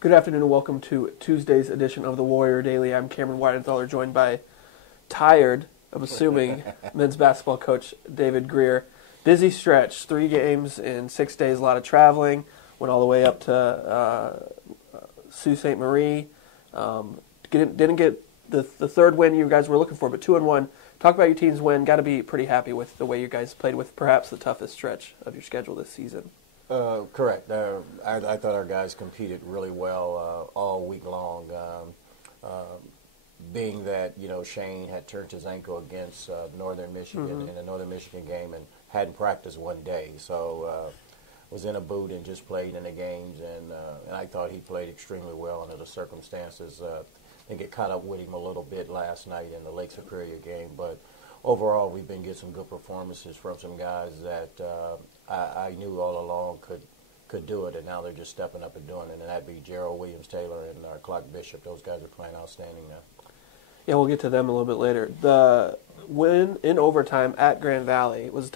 Good afternoon and welcome to Tuesday's edition of the Warrior Daily. I'm Cameron Weidenthaler, joined by tired, I'm assuming, men's basketball coach David Greer. Busy stretch, 3 games in 6 days, a lot of traveling. Went all the way up to Sault Ste. Marie. Didn't get the third win you guys were looking for, but 2-1. Talk about your team's win. Got to be pretty happy with the way you guys played with perhaps the toughest stretch of your schedule this season. Correct. I thought our guys competed really well all week long. Being that Shane had turned his ankle against Northern Michigan in a Northern Michigan game and hadn't practiced one day, so was in a boot and just played in the games, and I thought he played extremely well under the circumstances. I think it caught up with him a little bit last night in the Lake Superior game, but overall we've been getting some good performances from some guys that I knew all along could do it, and now they're just stepping up and doing it, and that'd be Gerald Williams-Taylor and Clark Bishop. Those guys are playing outstanding now. Yeah, we'll get to them a little bit later. The win in overtime at Grand Valley was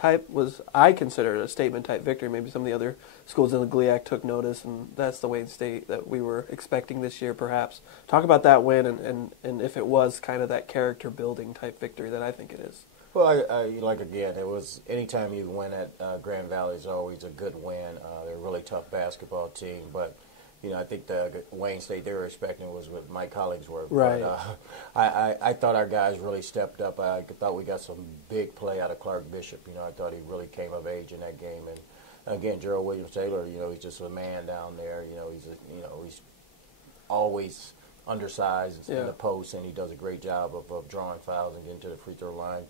I considered a statement type victory. Maybe some of the other schools in the GLIAC took notice, and that's the Wayne State that we were expecting this year, perhaps. Talk about that win and if it was kind of that character building type victory that I think it is. Well, again, it was anytime you win at Grand Valley is always a good win. They're a really tough basketball team, but I think the Wayne State they were expecting was what my colleagues were. Right. But, I thought our guys really stepped up. I thought we got some big play out of Clark Bishop. I thought he really came of age in that game. And again, Gerald Williams-Taylor, he's just a man down there. He's always undersized in the post, and he does a great job of drawing fouls and getting to the free throw line.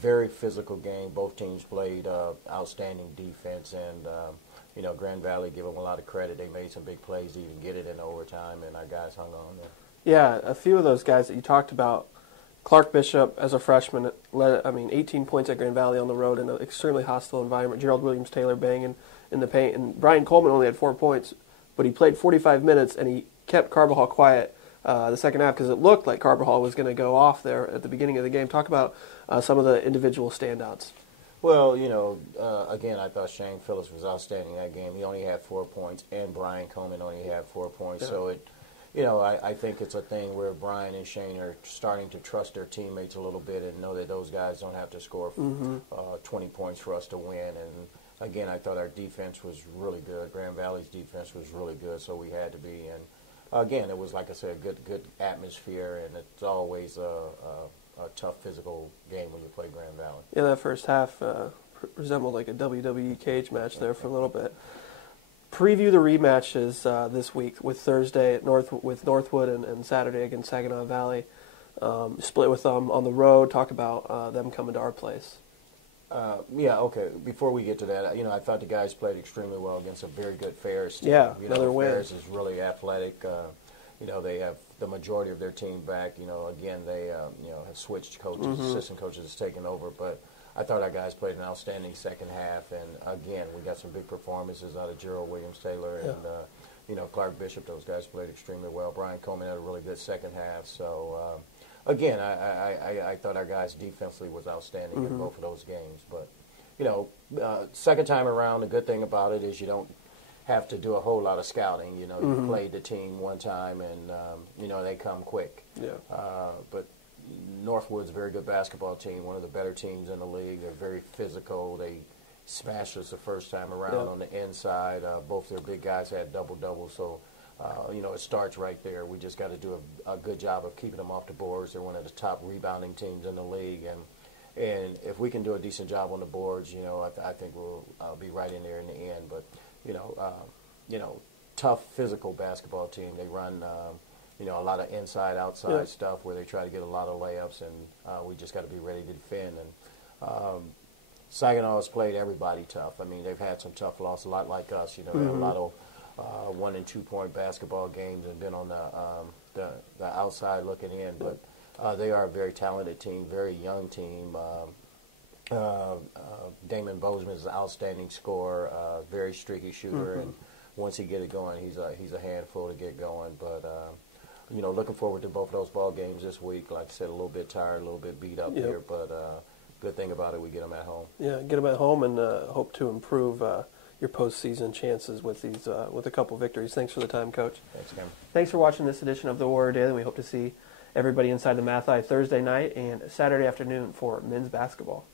Very physical game. Both teams played outstanding defense, and Grand Valley, give them a lot of credit. They made some big plays to even get it in overtime, and our guys hung on there. Yeah, a few of those guys that you talked about, Clark Bishop as a freshman led 18 points at Grand Valley on the road in an extremely hostile environment. Gerald Williams-Taylor banging in the paint, and Brian Coleman only had 4 points, but he played 45 minutes and he kept Carbajal quiet the second half because it looked like Carbajal was going to go off there at the beginning of the game. Talk about some of the individual standouts. Well, again, I thought Shane Phillips was outstanding in that game. He only had 4 points, and Brian Coleman only had 4 points. Yeah. So I think it's a thing where Brian and Shane are starting to trust their teammates a little bit and know that those guys don't have to score 20 points for us to win. And again, I thought our defense was really good. Grand Valley's defense was really good, so we had to be. And again, it was, like I said, a good atmosphere, and it's always a tough physical game when you play Grand Valley. Yeah, that first half resembled like a WWE cage match there for a little bit. Preview the rematches this week with Thursday at Northwood and Saturday against Saginaw Valley. Split with them on the road. Talk about them coming to our place. Okay. Before we get to that, I thought the guys played extremely well against a very good Ferris team. Yeah, another win. Ferris is really athletic. They have the majority of their team back. Again, they have switched coaches, assistant coaches has taken over, but I thought our guys played an outstanding second half, and again, we got some big performances out of Gerald Williams-Taylor and Clark Bishop. Those guys played extremely well. Brian Coleman had a really good second half. So again, I thought our guys defensively was outstanding in both of those games. But second time around, the good thing about it is you don't have to do a whole lot of scouting. You played the team one time, and they come quick. Yeah. But Northwood's a very good basketball team, one of the better teams in the league. They're very physical. They smashed us the first time around on the inside. Both their big guys had double-doubles, so it starts right there. We just got to do a good job of keeping them off the boards. They're one of the top rebounding teams in the league, and if we can do a decent job on the boards, I think we'll be right in there in the end. But tough physical basketball team. They run a lot of inside-outside stuff where they try to get a lot of layups, and we just got to be ready to defend. And Saginaw has played everybody tough. I mean, they've had some tough losses, a lot like us. They have a lot of 1- and 2-point basketball games and been on the outside looking in. But they are a very talented team, very young team. Damon Bozeman is an outstanding scorer, very streaky shooter, and once he get it going, he's a handful to get going. But looking forward to both of those ball games this week. Like I said, a little bit tired, a little bit beat up here, but good thing about it, we get them at home. Yeah, get them at home and hope to improve your postseason chances with these with a couple victories. Thanks for the time, Coach. Thanks, Cameron. Thanks for watching this edition of the Warrior Daily. We hope to see everybody inside the Math Eye Thursday night and Saturday afternoon for men's basketball.